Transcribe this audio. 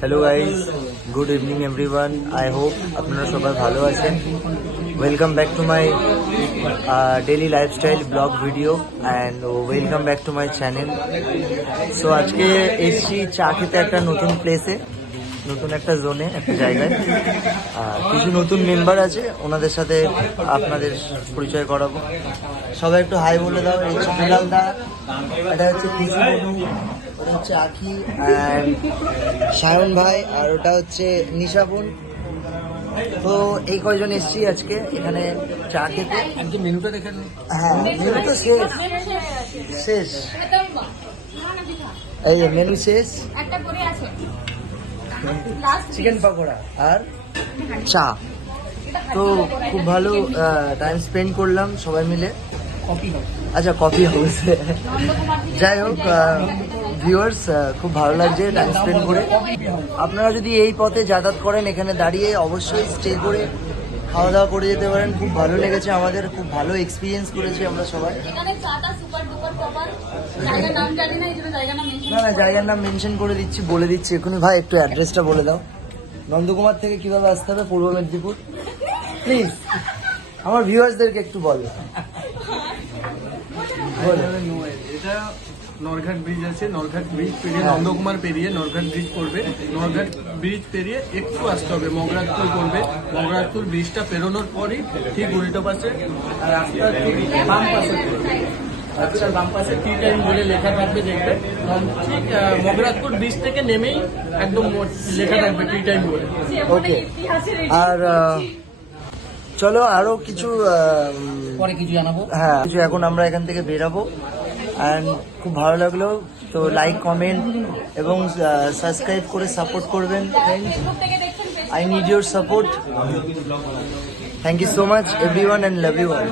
Hello guys, good evening everyone. I hope আপনারা সবাই ভালো আছেন। Welcome back to my daily lifestyle blog video and welcome back to my channel. So আজকে এসছি চা খেতে একটা নতুন প্লেসে, নতুন একটা জোনে, একটা জায়গায়। কিছু নতুন মেম্বার আছে, ওনাদের সাথে আপনাদের পরিচয় করাবো। সবাই একটু হাই বলে দাও। এই হচ্ছে মৃণাল দা, এটা হচ্ছে খুশি বনু, ওটা হচ্ছে আখি অ্যান্ড সায়ন ভাই, আর ওটা হচ্ছে নিশা বোন। তো এই কয়জন এসছি আজকে এখানে চা খেতে। মেনুটা দেখেন। হ্যাঁ, মেনু তো শেষ। এই মেনু শেষ, চিকেন পকোড়া আর চা। তো খুব ভালো টাইম স্পেন্ড করলাম সবাই মিলে। আচ্ছা, কফি হাউসে। যাই হোক ভিউয়ার্স, খুব ভালো লাগছে টাইম স্পেন্ড করে। আপনারা যদি এই পথে যাতায়াত করেন, এখানে দাঁড়িয়ে অবশ্যই স্টে করে খাওয়া দাওয়া করে যেতে পারেন। খুব ভালো লেগেছে আমাদের, খুব ভালো এক্সপিরিয়েন্স করেছি আমরা সবাই। না না, জায়গার নাম মেনশন করে দিচ্ছি, বলে দিচ্ছি এখনই। ভাই একটু অ্যাড্রেসটা বলে দাও। নন্দকুমার থেকে কিভাবে আসতে হবে পূর্ব মেদিনীপুর, প্লিজ আমার ভিউয়ার্সদেরকে একটু বলো। এটা নরঘাট ব্রিজ আছে, নরঘাট ব্রিজ পেরিয়ে নন্দকুমার পেরিয়ে নরঘাট ব্রিজ পড়বে। নরঘাট ব্রিজ পেরিয়ে একটু আসতে হবে, মগরাজপুর পড়বে। মগরাজপুর ব্রিজটা পেরোনোর পরই ঠিক উল্টো পাশে রাস্তার ঠিক বাম পাশে রাস্তার বাম পাশে টি টাইম বলে লেখা থাকবে, দেখবে। ঠিক মগরাজপুর ব্রিজ থেকে নেমেই একদম লেখা থাকবে টি টাইম বলে। ওকে, আর চলো আরো কিছু পরে কিছু জানাবো। হ্যাঁ, কিছু এখন আমরা এখান থেকে বেরাবো। অ্যান্ড খুব ভালো লাগলো, তো লাইক, কমেন্ট এবং সাবস্ক্রাইব করে সাপোর্ট করবেন friends. I need your support. Thank you so much everyone and love you all.